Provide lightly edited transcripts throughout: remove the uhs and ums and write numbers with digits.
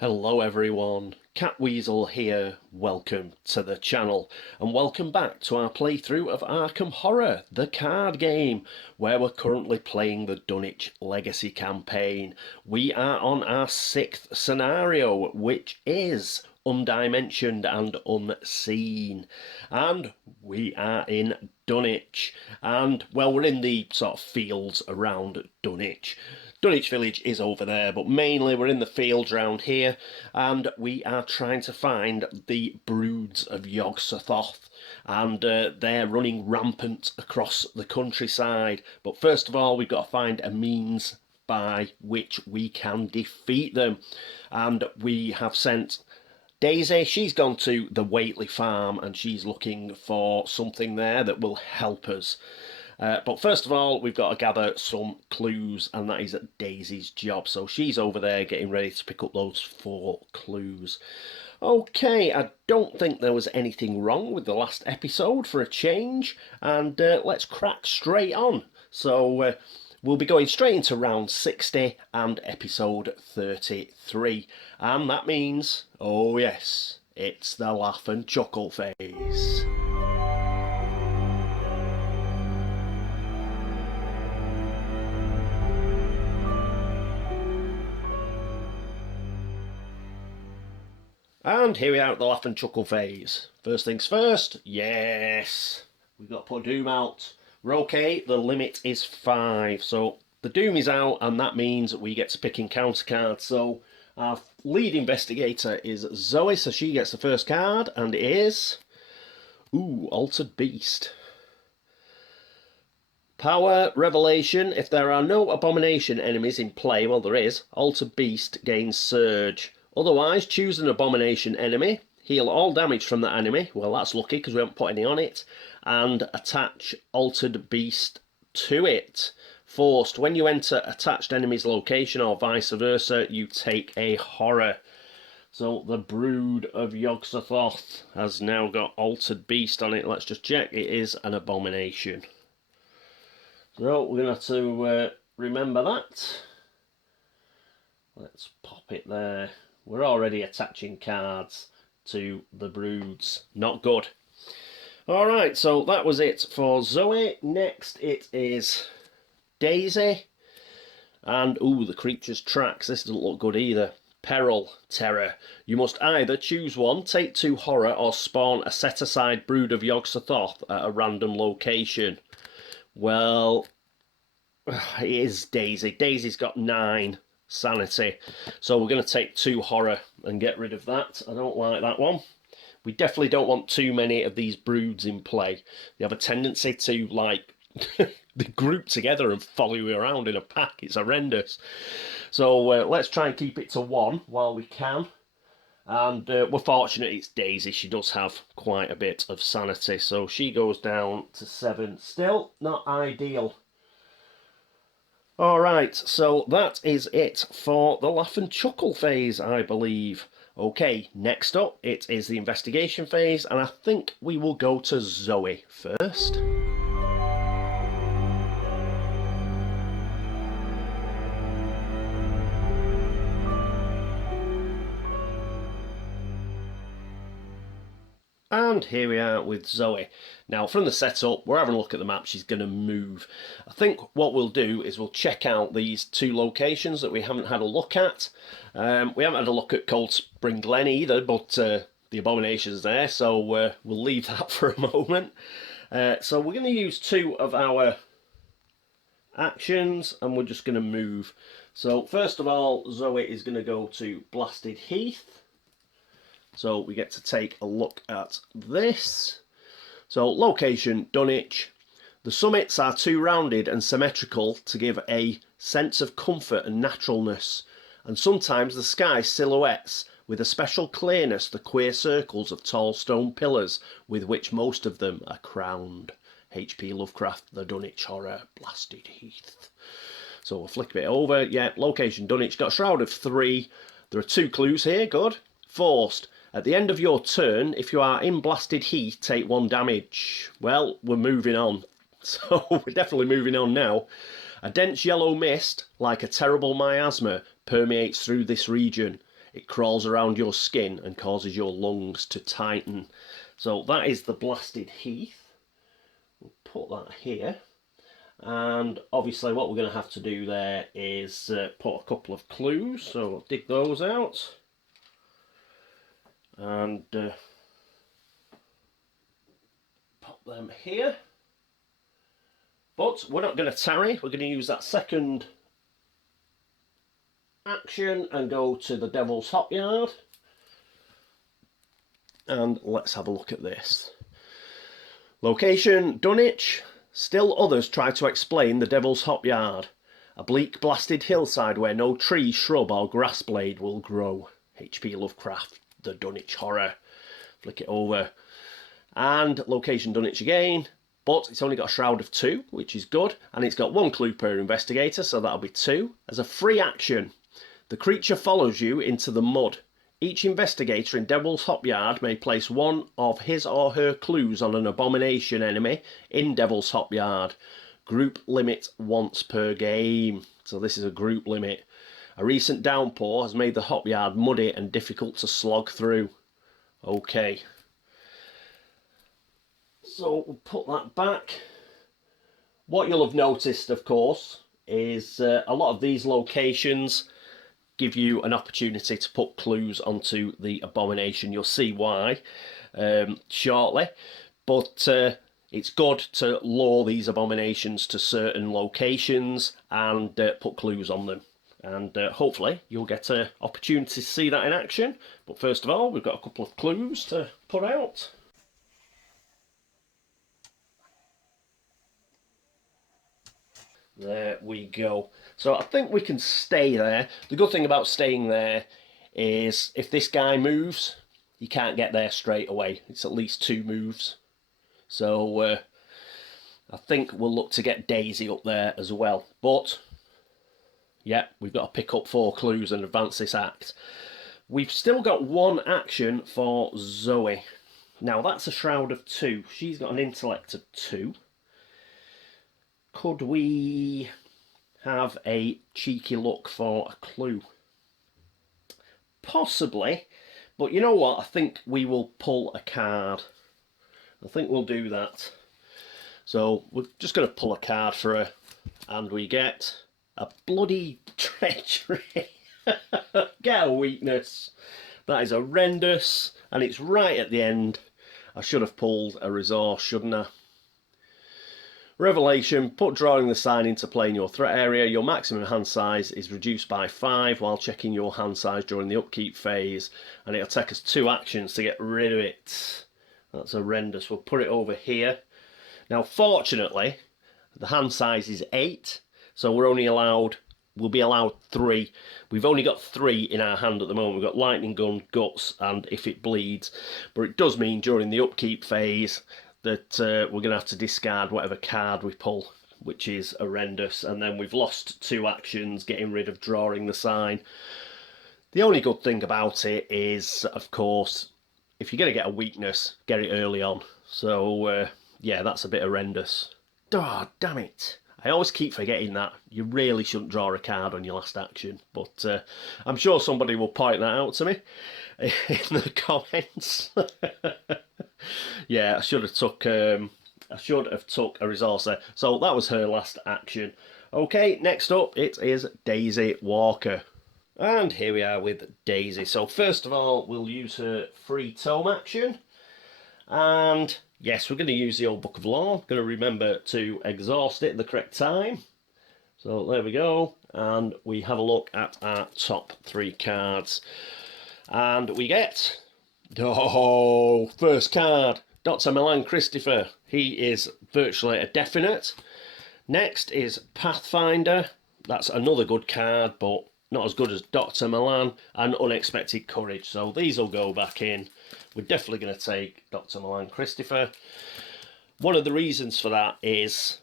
Hello everyone, Catweazle here, welcome to the channel, and welcome back to our playthrough of Arkham Horror, the card game, where we're currently playing the Dunwich Legacy campaign. We are on our 6th scenario, which is undimensioned and unseen, and we are in Dunwich, and well, we're in the sort of fields around Dunwich. Dunwich village is over there, but mainly we're in the fields around here, and we are trying to find the broods of Yog-Sothoth, and they're running rampant across the countryside. But first of all, we've got to find a means by which we can defeat them, and we have sent Daisy. She's gone to the Waitley farm, and she's looking for something there that will help us. But first of all, we've got to gather some clues, and that is Daisy's job. So she's over there getting ready to pick up those 4 clues. Okay, I don't think there was anything wrong with the last episode for a change, and let's crack straight on. So we'll be going straight into round 60 and episode 33. And that means, oh yes, it's the laugh and chuckle phase. And here we are at the laugh and chuckle phase. First things first, yes, we've got to put Doom out. We're okay, the limit is 5, so the Doom is out, and that means we get to pick encounter cards. So our lead investigator is Zoe, so she gets the first card, and it is, Altered Beast. Power Revelation. If there are no abomination enemies in play, well there is, Altered Beast gains Surge. Otherwise, choose an abomination enemy, heal all damage from that enemy, well that's lucky because we haven't put any on it, and attach Altered Beast to it. Forced, when you enter attached enemy's location or vice versa, you take a horror. So the Brood of Yog-Sothoth has now got Altered Beast on it. Let's just check, it is an abomination. So we're going to have to remember that. Let's pop it there. We're already attaching cards to the broods. Not good. Alright, so that was it for Zoe. Next it is Daisy. And, the creature's tracks. This doesn't look good either. Peril, terror. You must either choose one, take 2 horror, or spawn a set-aside brood of Yog-Sothoth at a random location. Well, it is Daisy. Daisy's got 9. Sanity, so we're going to take 2 horror and get rid of that. I don't like that one. We definitely don't want too many of these broods in play. They have a tendency to like they group together and follow you around in a pack. It's horrendous. So let's try and keep it to 1 while we can. And we're fortunate it's Daisy. She does have quite a bit of sanity, so she goes down to 7. Still not ideal. Alright, so that is it for the laugh and chuckle phase, I believe. Okay, next up, it is the investigation phase, and I think we will go to Zoe first. And here we are with Zoe. Now, from the setup, we're having a look at the map. She's going to move. I think what we'll do is we'll check out these 2 locations that we haven't had a look at. We haven't had a look at Cold Spring Glen either, but the abomination's there, so we'll leave that for a moment. So we're going to use 2 of our actions, and we're just going to move. So first of all, Zoe is going to go to Blasted Heath. So we get to take a look at this. So location, Dunwich. The summits are too rounded and symmetrical to give a sense of comfort and naturalness. And sometimes the sky silhouettes with a special clearness the queer circles of tall stone pillars with which most of them are crowned. H.P. Lovecraft, The Dunwich Horror, Blasted Heath. So we'll flick it over. Yeah, location, Dunwich. Got a shroud of 3. There are 2 clues here, good. Forced. At the end of your turn, if you are in Blasted Heath, take 1 damage. Well, we're moving on. So we're definitely moving on now. A dense yellow mist, like a terrible miasma, permeates through this region. it crawls around your skin and causes your lungs to tighten. So that is the blasted heath. We'll put that here. And obviously what we're going to have to do there is put a couple of clues. So we'll dig those out. And pop them here. But we're not going to tarry. We're going to use that second action and go to the Devil's Hop Yard. And let's have a look at this. Location, Dunwich. Still others try to explain the Devil's Hop Yard. A bleak, blasted hillside where no tree, shrub or grass blade will grow. H.P. Lovecraft, the Dunwich Horror. Flick it over. And location, Dunwich again. But it's only got a shroud of 2, which is good. And it's got 1 clue per investigator, so that'll be 2. As a free action, the creature follows you into the mud. Each investigator in Devil's Hop Yard may place 1 of his or her clues on an abomination enemy in Devil's Hop Yard. Group limit once per game. So this is a group limit. A recent downpour has made the Hop Yard muddy and difficult to slog through. Okay. So we'll put that back. What you'll have noticed, of course, is a lot of these locations give you an opportunity to put clues onto the abomination. You'll see why shortly. But it's good to lure these abominations to certain locations and put clues on them. And hopefully you'll get an opportunity to see that in action. But first of all, we've got a couple of clues to put out. There we go. So I think we can stay there. The good thing about staying there is if this guy moves, you can't get there straight away. It's at least 2 moves. So I think we'll look to get Daisy up there as well. But, yeah, we've got to pick up 4 clues and advance this act. We've still got 1 action for Zoe. Now, that's a shroud of 2. She's got an intellect of 2. Could we have a cheeky look for a clue? Possibly, but you know what? I think we will pull a card. I think we'll do that. So we're just going to pull a card for her, and we get a bloody treachery. Get a weakness. That is horrendous, and it's right at the end. I should have pulled a resource, shouldn't I? Revelation, put drawing the sign into play in your threat area. Your maximum hand size is reduced by 5 while checking your hand size during the upkeep phase. And it'll take us 2 actions to get rid of it. That's horrendous. We'll put it over here. Now, fortunately, the hand size is 8. So we'll be allowed 3. We've only got 3 in our hand at the moment. We've got lightning gun, guts, and if it bleeds. But it does mean during the upkeep phase that we're going to have to discard whatever card we pull, which is horrendous. And then we've lost 2 actions getting rid of drawing the sign. The only good thing about it is, of course, if you're going to get a weakness, get it early on. So, yeah, that's a bit horrendous. Oh, damn it. I always keep forgetting that. You really shouldn't draw a card on your last action. But I'm sure somebody will point that out to me in the comments. Yeah, I should have took a resource there. So that was her last action. Okay, next up it is Daisy Walker. And here we are with Daisy. So first of all, we'll use her free tome action. And yes, we're going to use the old Book of Law. Going to remember to exhaust it at the correct time. So there we go. And we have a look at our top 3 cards. And we get... oh, first card, Dr. Milan Christopher. He is virtually a definite. Next is Pathfinder. That's another good card, but not as good as Dr. Milan. And Unexpected Courage. So these will go back in. We're definitely going to take Dr. Milan Christopher. One of the reasons for that is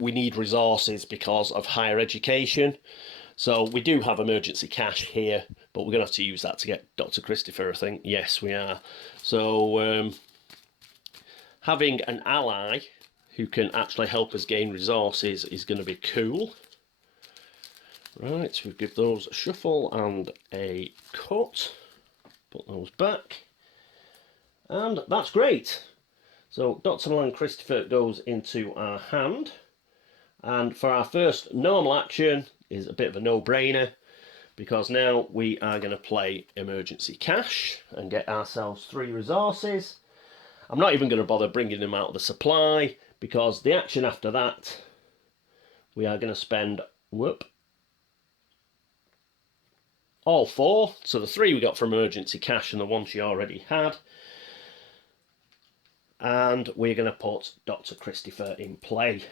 we need resources because of higher education. So we do have emergency cash here, but we're going to have to use that to get Dr. Christopher, I think. Yes, we are. So having an ally who can actually help us gain resources is going to be cool. Right, so we give those a shuffle and a cut. Put those back. And that's great. So Dr. Milan Christopher goes into our hand. And for our first normal action is a bit of a no-brainer, because now we are going to play emergency cash and get ourselves 3 resources. I'm not even going to bother bringing them out of the supply, because the action after that we are going to spend all 4. So the 3 we got from emergency cash and the 1 she already had. And we're going to put Dr. Christopher in play.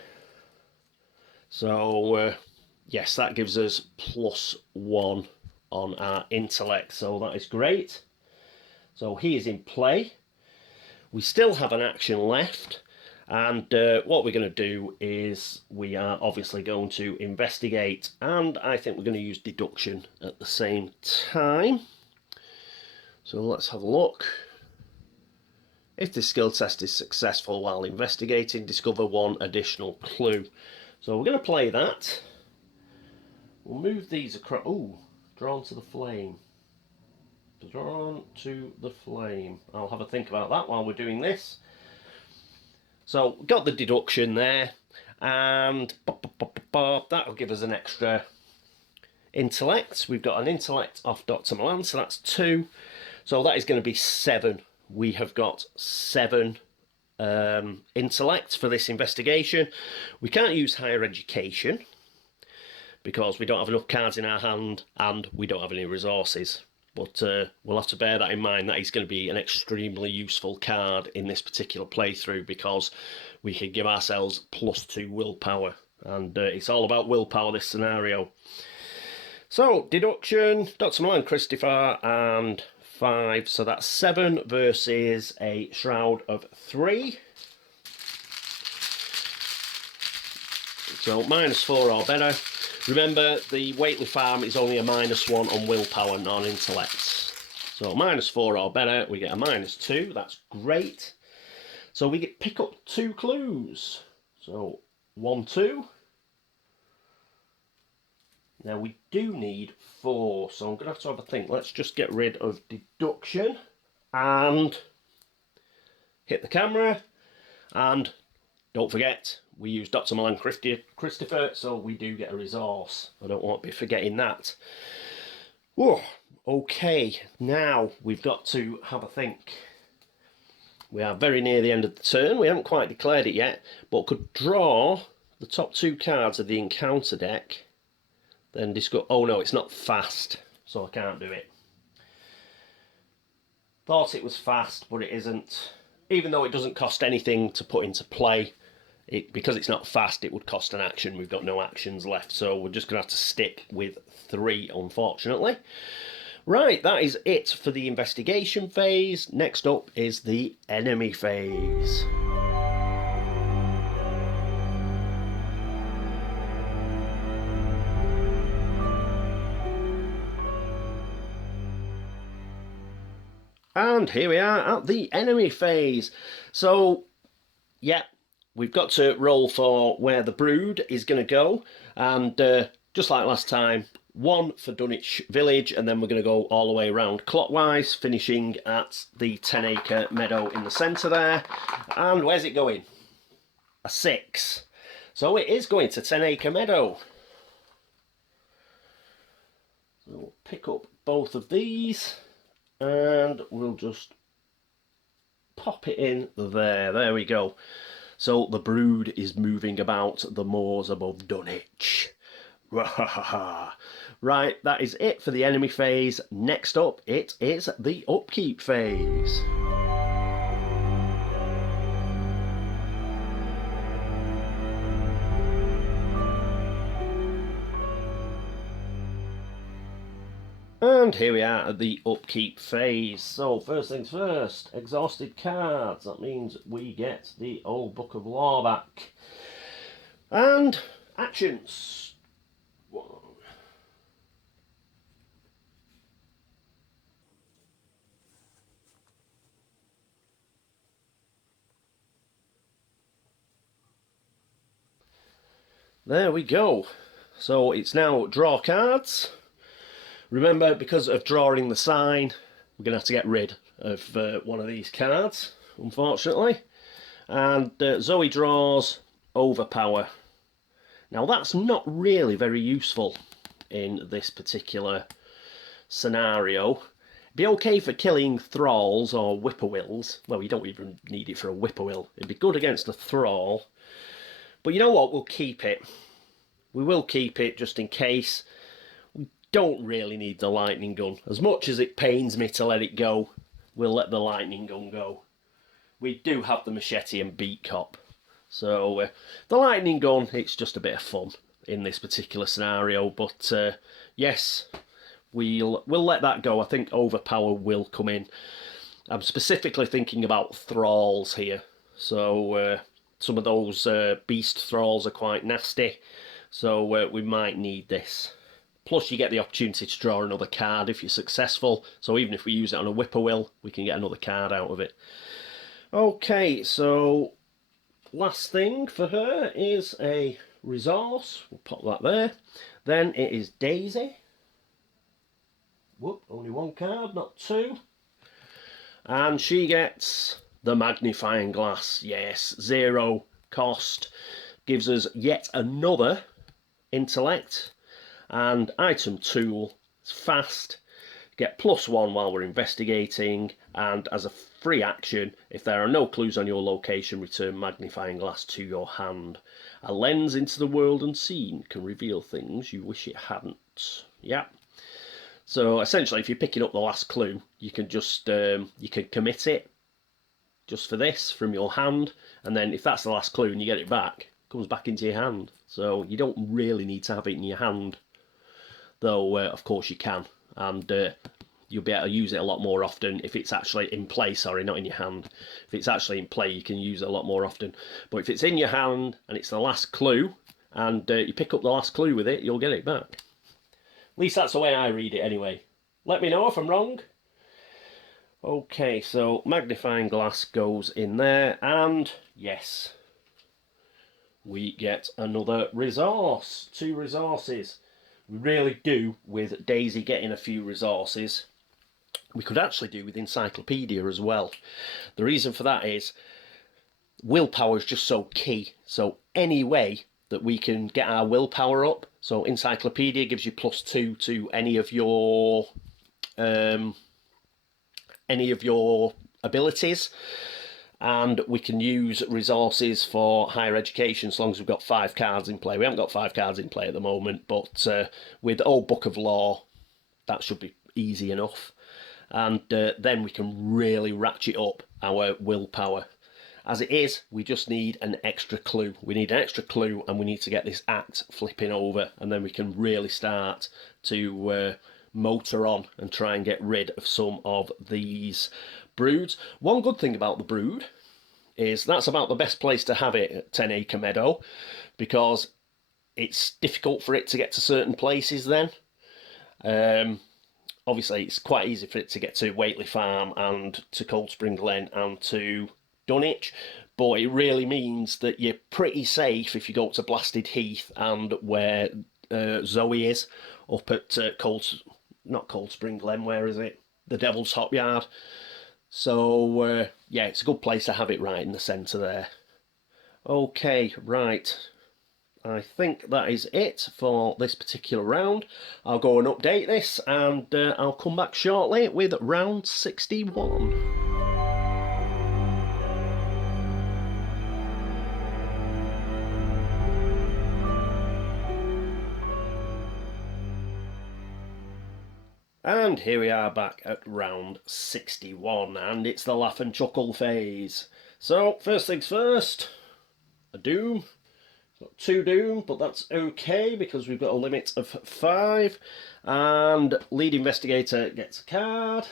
So yes, that gives us +1 on our intellect, so that is great. So he is in play. We still have an action left, and what we're going to do is we are obviously going to investigate, and I think we're going to use deduction at the same time. So let's have a look. If the skill test is successful while investigating, discover 1 additional clue. So we're going to play that. We'll move these across. Ooh, drawn to the flame. Drawn to the flame. I'll have a think about that while we're doing this. So, got the deduction there. And that'll give us an extra intellect. We've got an intellect off Dr. Milan, so that's 2. So that is going to be 7. We have got 7 intellect for this investigation. We can't use higher education because we don't have enough cards in our hand and we don't have any resources. But we'll have to bear that in mind, that is going to be an extremely useful card in this particular playthrough, because we can give ourselves +2 willpower, and it's all about willpower this scenario. So deduction, Dr. Milan Christopher, and 5, so that's 7 versus a shroud of 3. So -4 or better. Remember, the Waitley farm is only a -1 on willpower, not intellect. So -4 or better, we get a -2. That's great. So we get pick up 2 clues. So 1, 2. Now we do need 4, so I'm going to have a think. Let's just get rid of deduction and hit the camera. And don't forget, we use Dr. Milan Christopher, so we do get a resource. I don't want to be forgetting that. Whoa, okay, now we've got to have a think. We are very near the end of the turn. We haven't quite declared it yet, but could draw the top 2 cards of the encounter deck. Then discuss. Oh no, it's not fast, so I can't do it. Thought it was fast, but it isn't. Even though it doesn't cost anything to put into play, because it's not fast, it would cost an action. We've got no actions left, so we're just going to have to stick with 3, unfortunately. Right, that is it for the investigation phase. Next up is the enemy phase. And here we are at the enemy phase. So, yeah, we've got to roll for where the brood is going to go. And just like last time, 1 for Dunwich village, and then we're going to go all the way around clockwise, finishing at the 10-acre meadow in the centre there. And where's it going? A 6. So it is going to 10-acre meadow. So we'll pick up both of these. And we'll just pop it in there. There we go. So the brood is moving about the moors above Dunwich. Right, that is it for the enemy phase. Next up, it is the upkeep phase. And here we are at the upkeep phase. So first things first, exhausted cards. That means we get the old Book of Law back. And actions. There we go. So it's now draw cards. Remember, because of drawing the sign, we're going to have to get rid of one of these cards, unfortunately. And Zoe draws overpower. Now that's not really very useful in this particular scenario. It'd be okay for killing thralls or whippoorwills. Well, you don't even need it for a whippoorwill. It'd be good against a thrall. But you know what? We'll keep it. We will keep it just in case. We don't really need the lightning gun. As much as it pains me to let it go, we'll let the lightning gun go. We do have the machete and beat cop. So the lightning gun, it's just a bit of fun in this particular scenario. But yes, we'll let that go. I think overpower will come in. I'm specifically thinking about thralls here. So some of those beast thralls are quite nasty. So we might need this. Plus you get the opportunity to draw another card if you're successful. So even if we use it on a whippoorwill, we can get another card out of it. Okay, so last thing for her is a resource. We'll pop that there. Then it is Daisy. Whoop, only one card, not two. And she gets the magnifying glass. Yes, 0 cost. Gives us yet another intellect. And item tool. It's fast. Get +1 while we're investigating, and as a free action, if there are no clues on your location, return magnifying glass to your hand. A lens into the world unseen can reveal things you wish it hadn't. Yeah. So essentially, if you're picking up the last clue, you can just you can commit it just for this from your hand, and then if that's the last clue and you get it back, it comes back into your hand. So you don't really need to have it in your hand, though of course you can. And you'll be able to use it a lot more often if it's actually in play. Sorry, not in your hand. If it's actually in play, you can use it a lot more often. But if it's in your hand and it's the last clue, and you pick up the last clue with it, you'll get it back. At least that's the way I read it anyway. Let me know if I'm wrong. Okay, so magnifying glass goes in there, and yes, we get another resource. 2 resources. We really do, with Daisy getting a few resources. We could actually do with encyclopedia as well. The reason for that is willpower is just so key. So any way that we can get our willpower up, so encyclopedia gives you +2 to any of your abilities. And we can use resources for higher education as long as we've got 5 cards in play. We haven't got 5 cards in play at the moment, but with Old Book of Law, that should be easy enough. And then we can really ratchet up our willpower. As it is, we just need an extra clue. We need an extra clue, and we need to get this act flipping over, and then we can really start to motor on and try and get rid of some of these broods. One good thing about the brood is that's about the best place to have it at 10 Acre Meadow, because it's difficult for it to get to certain places then. Obviously it's quite easy for it to get to Whately Farm and to Cold Spring Glen and to Dunwich, but it really means that you're pretty safe if you go to Blasted Heath and where Zoe is, up at not Cold Spring Glen, where is it? The Devil's Hop Yard. So, yeah, it's a good place to have it right in the centre there. Okay, right. I think that is it for this particular round. I'll go and update this, and I'll come back shortly with round 61. And here we are back at round 61, and it's the laugh and chuckle phase. So, first things first, a doom. Got 2 doom, but that's okay because we've got a limit of 5. And lead investigator gets a card.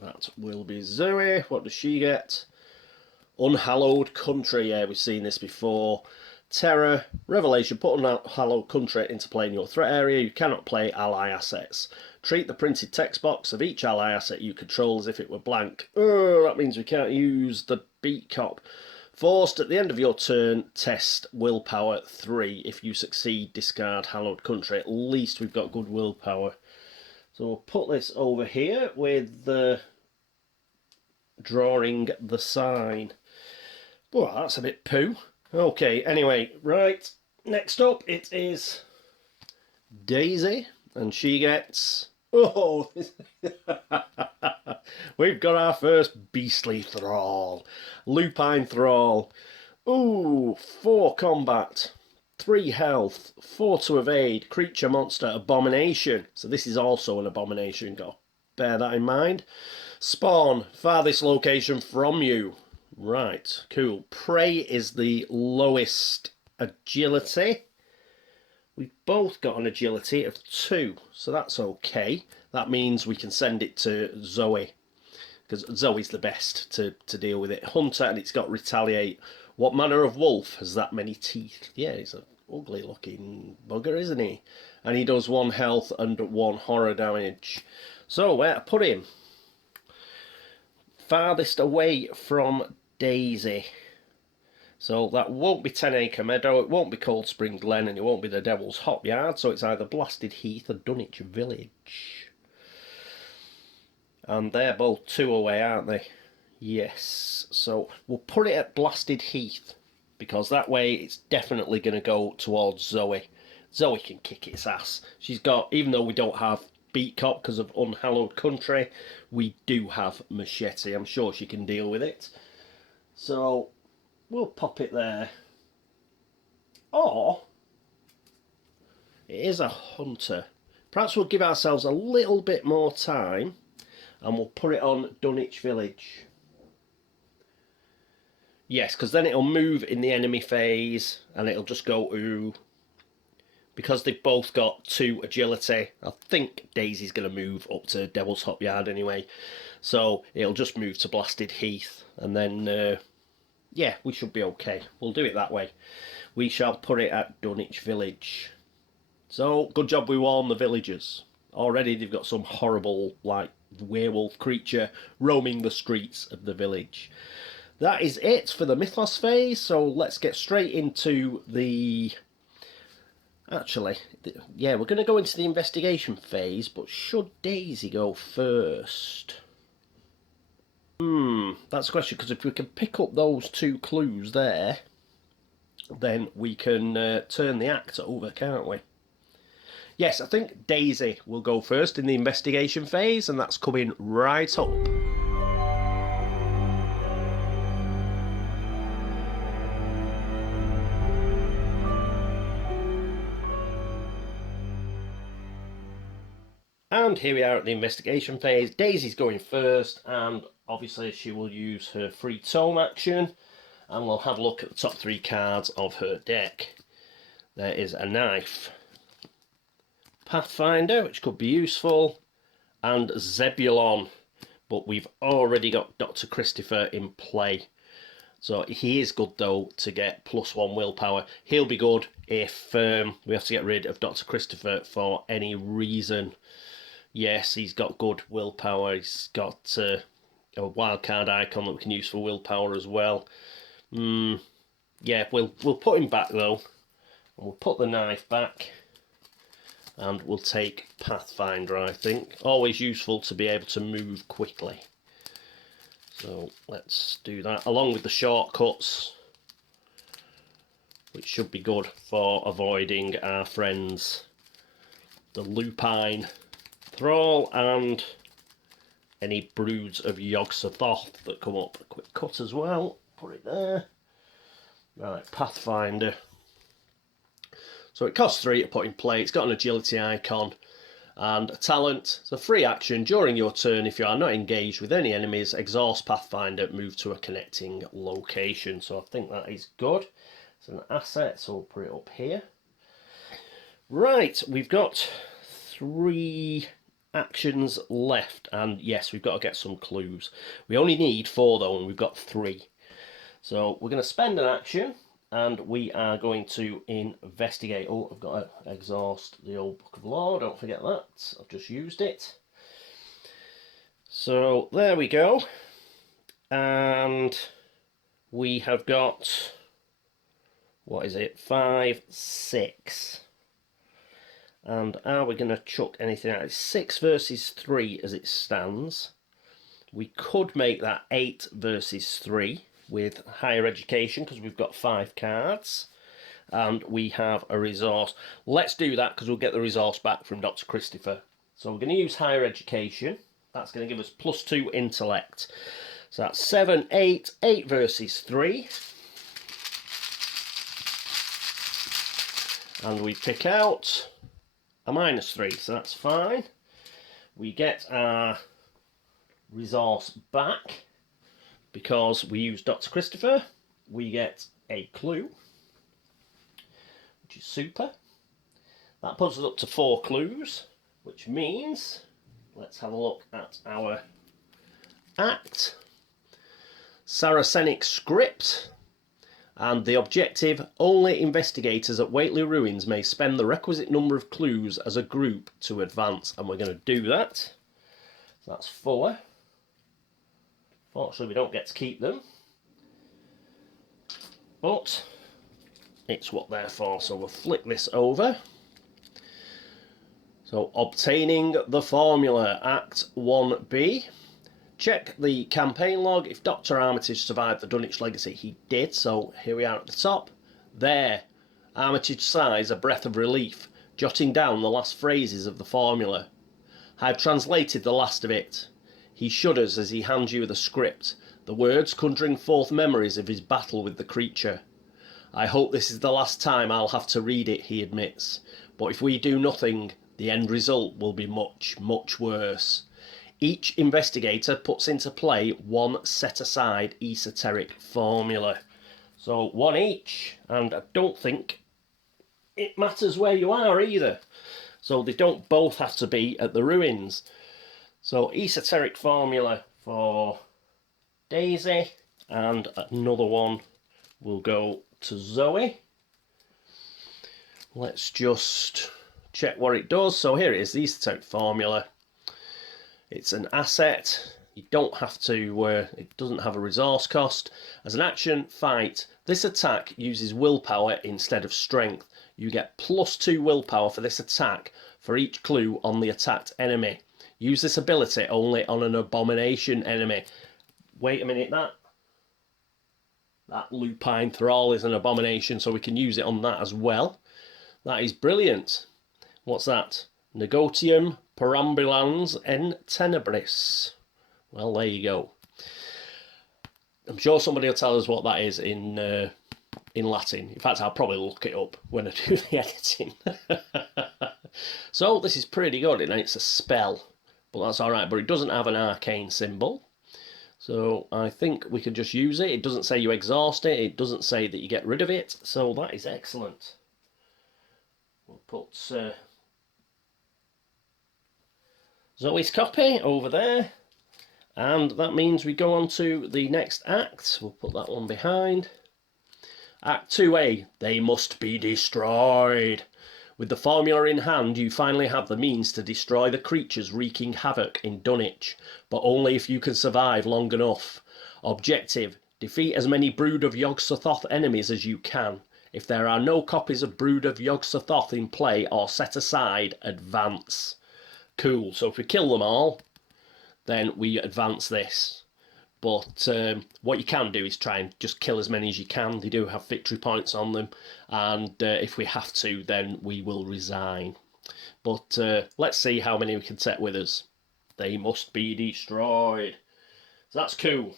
That will be Zoe. What does she get? Unhallowed Country. Yeah, we've seen this before. Terror, Revelation, put Unhallowed Country into play in your threat area. You cannot play ally assets. Treat the printed text box of each ally asset you control as if it were blank. Oh, that means we can't use the beat cop. Forced at the end of your turn, test willpower 3. If you succeed, discard hallowed country. At least we've got good willpower. So we'll put this over here with the drawing the sign. Well, that's a bit poo. Okay, anyway, right. Next up, it is Daisy, and she gets... Oh, we've got our first beastly thrall. Lupine thrall. Ooh, 4 combat, 3 health, 4 to evade, creature, monster, abomination. So this is also an abomination, got to bear that in mind. Spawn, farthest location from you. Right, cool. Prey is the lowest agility. We've both got an agility of 2, so that's okay. That means we can send it to Zoe, because Zoe's the best to deal with it. Hunter, and it's got retaliate. What manner of wolf has that many teeth? Yeah, he's an ugly looking bugger, isn't he? And he does 1 health and 1 horror damage. So where to put him? Farthest away from Daisy. So that won't be 10 Acre Meadow, it won't be Cold Spring Glen, and it won't be the Devil's Hop Yard, so it's either Blasted Heath or Dunwich Village. And they're both 2 away, aren't they? Yes. So we'll put it at Blasted Heath, because that way it's definitely going to go towards Zoe. Zoe can kick its ass. She's got, even though we don't have Beat Cop because of Unhallowed Country, we do have Machete. I'm sure she can deal with it. So we'll pop it there. Or it is a hunter. Perhaps we'll give ourselves a little bit more time and we'll put it on Dunwich Village. Yes, because then it'll move in the enemy phase and it'll just go ooh. Because they've both got 2 agility, I think Daisy's going to move up to Devil's Hop Yard anyway. So it'll just move to Blasted Heath and then... yeah, we should be okay. We'll do it that way. We shall put it at Dunwich Village. So, good job we warned the villagers. Already they've got some horrible, like, werewolf creature roaming the streets of the village. That is it for the Mythos phase, so let's get straight into the... Actually, yeah, we're going to go into the investigation phase, but should Daisy go first? That's a question, because if we can pick up those 2 clues there, then we can turn the act over, can't we? Yes, I think Daisy will go first in the investigation phase, and that's coming right up. And here we are at the investigation phase. Daisy's going first, and obviously she will use her free tome action, and we'll have a look at the top 3 cards of her deck. There is a knife, Pathfinder, which could be useful, and Zebulon, but we've already got Dr. Christopher in play. So he is good though to get +1 willpower. He'll be good if we have to get rid of Dr. Christopher for any reason. Yes, he's got good willpower. He's got a wildcard icon that we can use for willpower as well. Yeah, we'll put him back though. We'll put the knife back. And we'll take Pathfinder, I think. Always useful to be able to move quickly. So let's do that, along with the shortcuts, which should be good for avoiding our friends, the Lupine Thrall, and any broods of Yog-Sothoth that come up. A quick cut as well, put it there. Right, Pathfinder. So it costs 3 to put in play. It's got an agility icon and a talent. It's a free action. During your turn, if you are not engaged with any enemies, exhaust Pathfinder, move to a connecting location. So I think that is good. It's an asset, so we'll put it up here. Right, we've got 3 actions left. And yes, we've got to get some clues. We only need 4 though, and we've got 3. So we're going to spend an action. And we are going to investigate. Oh, I've got to exhaust the old Book of Law. Don't forget that. I've just used it. So there we go. And we have got, what is it, 5, 6. And are we going to chuck anything out? It's 6 versus 3 as it stands. We could make that 8 versus 3 with higher education because we've got 5 cards. And we have a resource. Let's do that because we'll get the resource back from Dr. Christopher. So we're going to use higher education. That's going to give us +2 intellect. So that's 7, 8, 8 versus 3. And we pick out a -3, so that's fine. We get our resource back because we use Dr. Christopher. We get a clue, which is super. That puts us up to 4 clues, which means, let's have a look at our act. Saracenic script. And the objective, only investigators at Whately Ruins may spend the requisite number of clues as a group to advance. And we're going to do that. So that's 4. Fortunately, we don't get to keep them. But it's what they're for. So we'll flick this over. So obtaining the formula, Act 1B. Check the campaign log. If Dr. Armitage survived the Dunwich legacy, he did. So here we are at the top. There, Armitage sighs a breath of relief, jotting down the last phrases of the formula. I've translated the last of it. He shudders as he hands you the script, the words conjuring forth memories of his battle with the creature. I hope this is the last time I'll have to read it, he admits. But if we do nothing, the end result will be much, much worse. Each investigator puts into play 1 set-aside esoteric formula. So 1 each, and I don't think it matters where you are either. So they don't both have to be at the ruins. So esoteric formula for Daisy, and another one will go to Zoe. Let's just check what it does. So here it is, the esoteric formula. It's an asset. You don't have to, it doesn't have a resource cost. As an action, fight. This attack uses willpower instead of strength. You get +2 willpower for this attack for each clue on the attacked enemy. Use this ability only on an abomination enemy. Wait a minute, that lupine thrall is an abomination, so we can use it on that as well. That is brilliant. What's that? Negotium perambulans en tenebris. Well, there you go. I'm sure somebody will tell us what that is in Latin. In fact, I'll probably look it up when I do the editing. So this is pretty good, and it's a spell, but that's all right. But it doesn't have an arcane symbol, so I think we can just use it. It doesn't say you exhaust it. It doesn't say that you get rid of it. So that is excellent. We'll put Zoe's copy over there, and that means we go on to the next act. We'll put that one behind. Act 2A, they must be destroyed. With the formula in hand, you finally have the means to destroy the creatures wreaking havoc in Dunwich, but only if you can survive long enough. Objective, defeat as many Brood of Yog-Sothoth enemies as you can. If there are no copies of Brood of Yog-Sothoth in play or set aside, advance. Cool, so if we kill them all, then we advance this. But what you can do is try and just kill as many as you can. They do have victory points on them, and if we have to, then we will resign. But let's see how many we can take with us. They must be destroyed. So that's cool.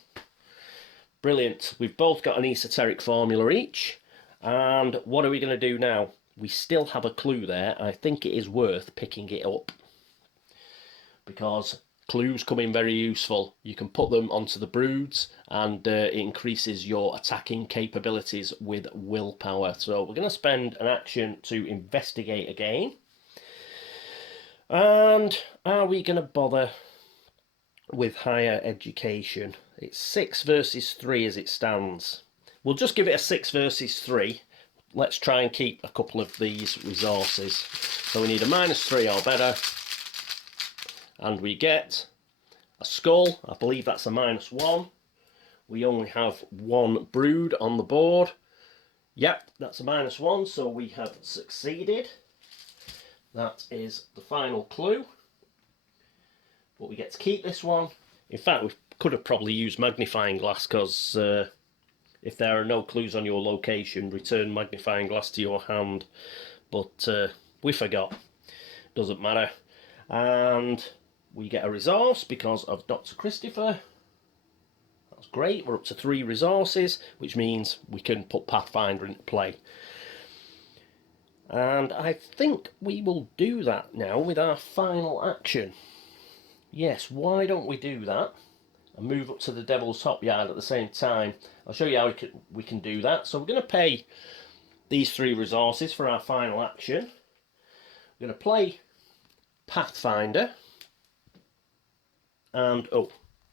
Brilliant. We've both got an esoteric formula each. And what are we going to do now? We still have a clue there. I think it is worth picking it up, because clues come in very useful. You can put them onto the broods, and it increases your attacking capabilities with willpower. So we're going to spend an action to investigate again. And are we going to bother with higher education? It's 6 versus 3 as it stands. We'll just give it a 6 versus 3. Let's try and keep a couple of these resources. So we need a -3 or better. And we get a skull. I believe that's a -1. We only have one brood on the board. Yep, that's a -1, so we have succeeded. That is the final clue. But we get to keep this one. In fact, we could have probably used magnifying glass, because if there are no clues on your location, return magnifying glass to your hand. But we forgot. Doesn't matter. And we get a resource because of Dr. Christopher. That's great. We're up to 3 resources, which means we can put Pathfinder into play. And I think we will do that now with our final action. Yes, why don't we do that and move up to the Devil's Top Yard at the same time? I'll show you how we can do that. So we're going to pay these 3 resources for our final action. We're going to play Pathfinder. And, oh,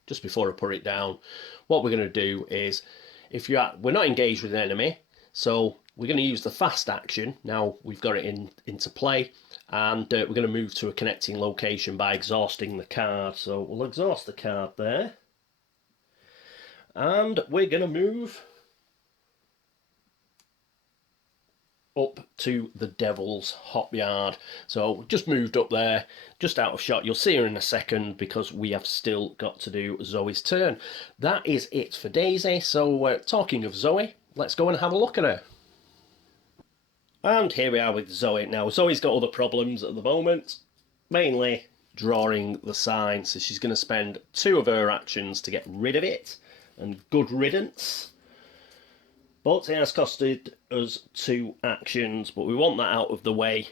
just before I put it down, what we're going to do is, we're not engaged with an enemy, so we're going to use the fast action. Now we've got it into play, and we're going to move to a connecting location by exhausting the card. So we'll exhaust the card there, and we're going to move up to the Devil's Hop Yard. So just moved up there, just out of shot. You'll see her in a second because we have still got to do Zoe's turn. That is it for Daisy. So talking of Zoe, let's go and have a look at her. And here we are with Zoe. Now Zoe's got other problems at the moment, mainly drawing the sign. So she's going to spend 2 of her actions to get rid of it, and good riddance. But it has costed us 2 actions, but we want that out of the way.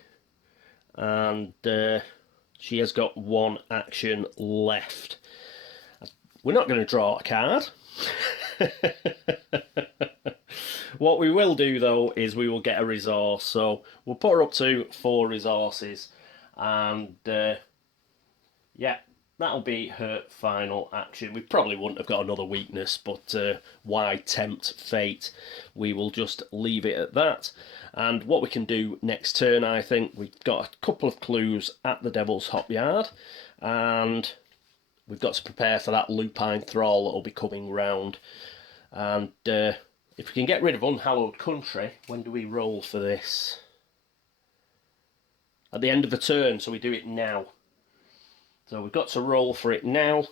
And she has got 1 action left. We're not going to draw a card. What we will do, though, is we will get a resource. So we'll put her up to 4 resources. And, yeah, that'll be her final action. We probably wouldn't have got another weakness, but why tempt fate? We will just leave it at that. And what we can do next turn, I think, we've got a couple of clues at the Devil's Hop Yard, and we've got to prepare for that lupine thrall that will be coming round. And if we can get rid of Unhallowed Country, when do we roll for this? At the end of the turn, so we do it now. So we've got to roll for it now,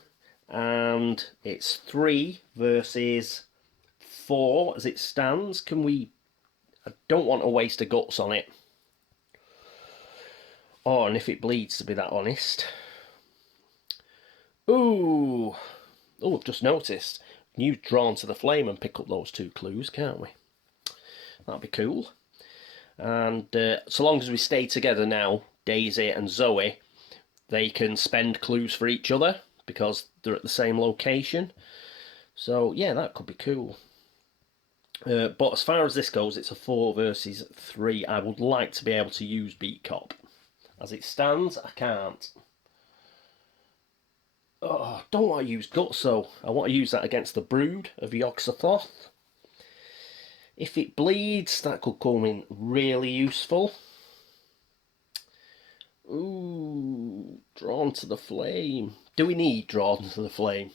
and it's 3 versus 4 as it stands. I don't want to waste a guts on it. Oh, and if it bleeds, to be that honest. Ooh. Oh, I've just noticed. Use Drawn to the Flame and pick up those 2 clues, can't we? That'd be cool. And so long as we stay together now, Daisy and Zoe, they can spend clues for each other because they're at the same location. So, yeah, that could be cool. But as far as this goes, it's a 4 versus 3. I would like to be able to use Beat Cop. As it stands, I can't. Oh, I don't want to use Guts, though. I want to use that against the Brood of Yog-Sothoth. If it bleeds, that could come in really useful. Ooh, Drawn to the Flame. Do we need Drawn to the Flame?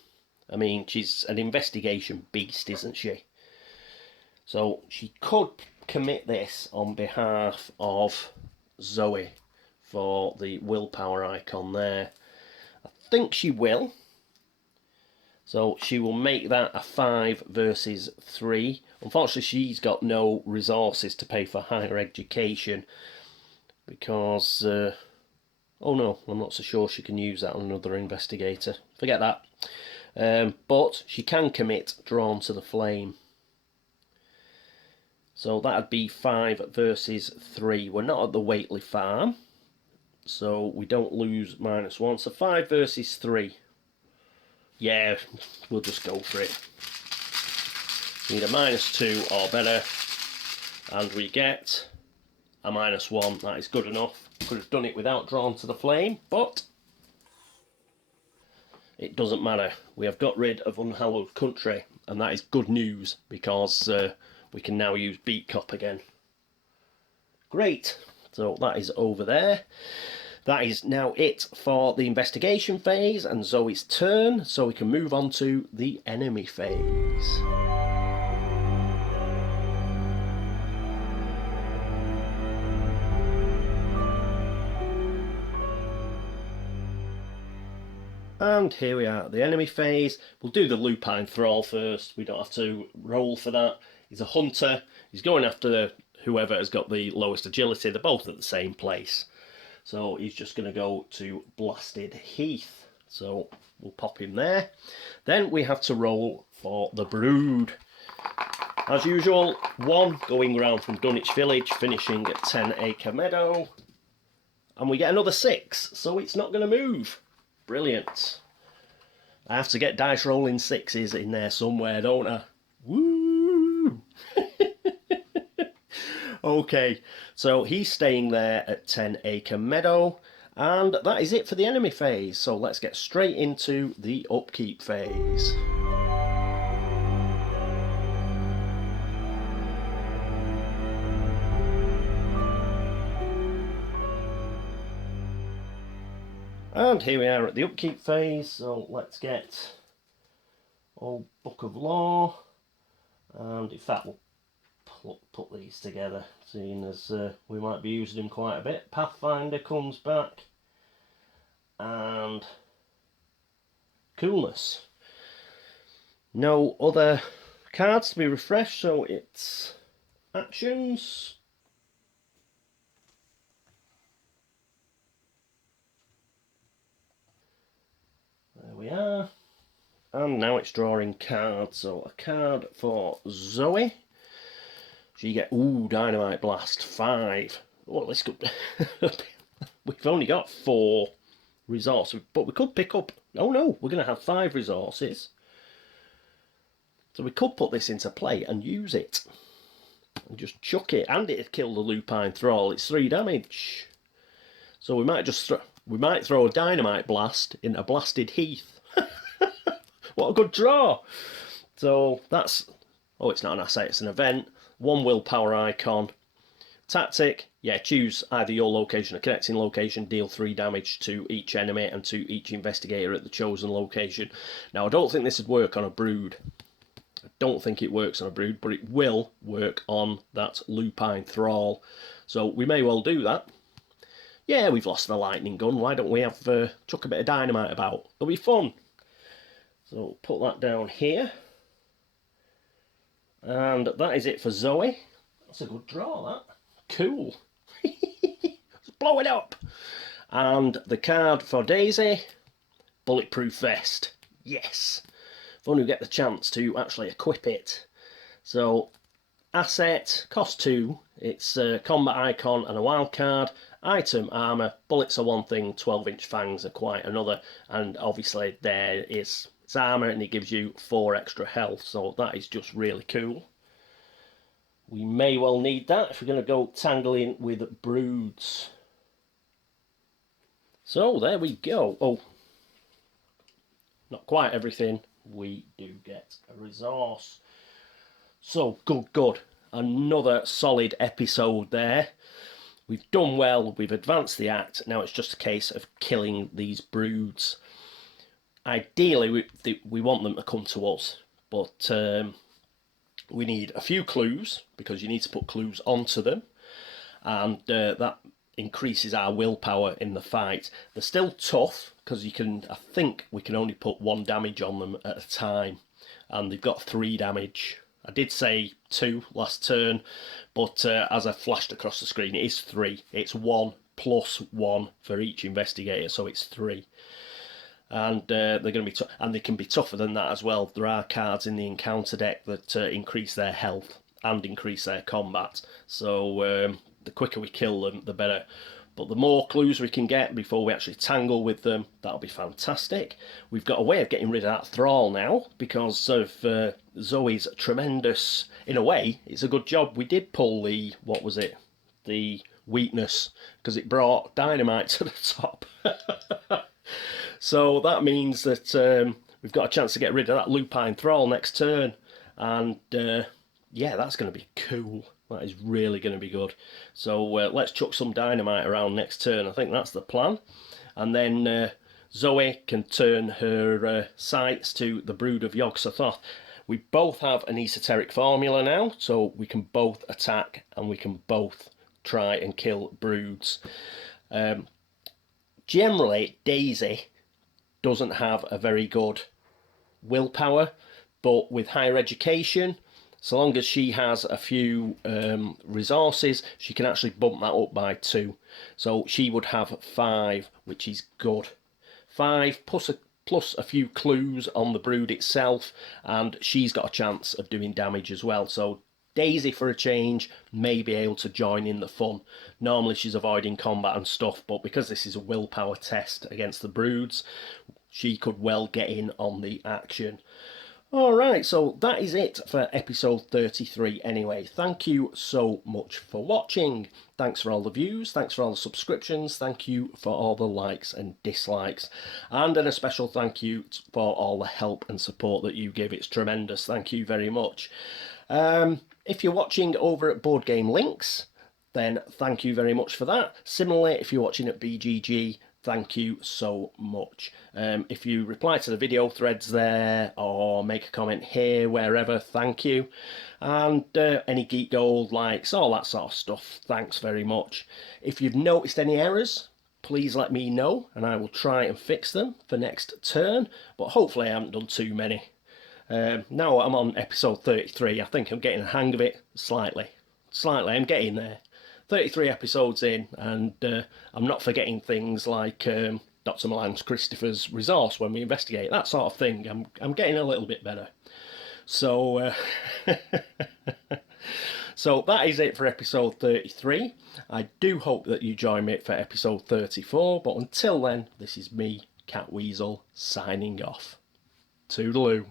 I mean, she's an investigation beast, isn't she? So she could commit this on behalf of Zoe for the willpower icon there. I think she will. So she will make that a 5 versus 3. Unfortunately, she's got no resources to pay for higher education because... oh no, I'm not so sure she can use that on another investigator. Forget that. But she can commit Drawn to the Flame. So that'd be 5 versus 3. We're not at the Waitley farm, so we don't lose -1. So 5 versus 3. Yeah, we'll just go for it. Need a -2 or better, and we get a -1. That is good enough. Could have done it without Drawn to the Flame, but it doesn't matter. We have got rid of Unhallowed Country, and that is good news because we can now use Beat Cop again. Great. So that is over there. That is now it for the investigation phase and Zoe's turn, so we can move on to the enemy phase. And here we are at the enemy phase. We'll do the lupine thrall first. We don't have to roll for that. He's a hunter. He's going after whoever has got the lowest agility. They're both at the same place. So he's just going to go to Blasted Heath. So we'll pop him there. Then we have to roll for the brood. As usual, 1 going round from Dunwich Village, finishing at 10 Acre Meadow. And we get another 6, so it's not going to move. Brilliant. I have to get dice rolling 6s in there somewhere, don't I? Woo! Okay, so he's staying there at 10 Acre Meadow, and that is it for the enemy phase. So let's get straight into the upkeep phase. And here we are at the upkeep phase, so let's get old Book of Law, and in fact we'll put these together, seeing as we might be using them quite a bit. Pathfinder comes back, and Coolness. No other cards to be refreshed, so it's actions. There we are. And now it's drawing cards. So a card for Zoe. So you get, ooh, Dynamite Blast, 5. Well, let's go. We've only got 4 resources, but we could pick up, oh no, we're going to have 5 resources. So we could put this into play and use it. And just chuck it, and it'd kill the Lupine Thrall. It's 3 damage. So we might just we might throw a Dynamite Blast into Blasted Heath. What a good draw. So that's, oh, it's not an asset, it's an event. 1 willpower icon. Tactic, yeah, choose either your location or connecting location, deal 3 damage to each enemy and to each investigator at the chosen location. Now, I don't think this would work on a brood. I don't think it works on a brood, but it will work on that Lupine Thrall. So we may well do that. Yeah, we've lost the lightning gun. Why don't we have chuck a bit of dynamite about? It'll be fun. So put that down here. And that is it for Zoe. That's a good draw, that. Cool. Let's blow it up. And the card for Daisy, Bulletproof Vest. Yes. Fun who get the chance to actually equip it. So, asset, cost 2. It's a combat icon and a wild card. Item, armour. Bullets are one thing, 12-inch fangs are quite another. And obviously there is, it's armour and it gives you 4 extra health. So that is just really cool. We may well need that if we're going to go tangling with broods. So there we go. Oh, not quite everything. We do get a resource. So good. Another solid episode there. We've done well. We've advanced the act. Now it's just a case of killing these broods. Ideally, we want them to come to us, but we need a few clues, because you need to put clues onto them, and that increases our willpower in the fight. They're still tough, because I think we can only put 1 damage on them at a time, and they've got 3 damage. I did say 2 last turn, but as I flashed across the screen, it is 3. It's 1 plus 1 for each investigator, so it's 3. And they're going to be and they can be tougher than that as well. There are cards in the encounter deck that increase their health and increase their combat. So the quicker we kill them, the better. But the more clues we can get before we actually tangle with them, that'll be fantastic. We've got a way of getting rid of that thrall now because of Zoe's tremendous. In a way, it's a good job we did pull the, what was it, the weakness, because it brought dynamite to the top. So that means that we've got a chance to get rid of that Lupine Thrall next turn. And yeah, that's going to be cool. That is really going to be good. So let's chuck some dynamite around next turn. I think that's the plan. And then Zoe can turn her sights to the brood of Yog-Sothoth. We both have an esoteric formula now, so we can both attack and we can both try and kill broods. Generally, Daisy doesn't have a very good willpower, but with higher education, so long as she has a few resources, she can actually bump that up by 2. So she would have 5, which is good. 5 plus a few clues on the brood itself, and she's got a chance of doing damage as well. So Daisy, for a change, may be able to join in the fun. Normally she's avoiding combat and stuff, but because this is a willpower test against the broods, she could well get in on the action. Alright, so that is it for episode 33 anyway. Thank you so much for watching. Thanks for all the views, thanks for all the subscriptions, thank you for all the likes and dislikes. And a special thank you for all the help and support that you give. It's tremendous. Thank you very much. If you're watching over at Board Game Links, then thank you very much for that. Similarly, if you're watching at BGG, thank you so much. If you reply to the video threads there or make a comment here, wherever, thank you. And any Geek Gold likes, all that sort of stuff, thanks very much. If you've noticed any errors, please let me know and I will try and fix them for next turn, but hopefully I haven't done too many. Now I'm on episode 33, I think I'm getting the hang of it slightly. I'm getting there. 33 episodes in, and I'm not forgetting things like Dr. Milan Christopher's resource when we investigate, that sort of thing. I'm getting a little bit better. So, so that is it for episode 33. I do hope that you join me for episode 34, but until then, this is me, Catweazle, signing off. Toodaloo.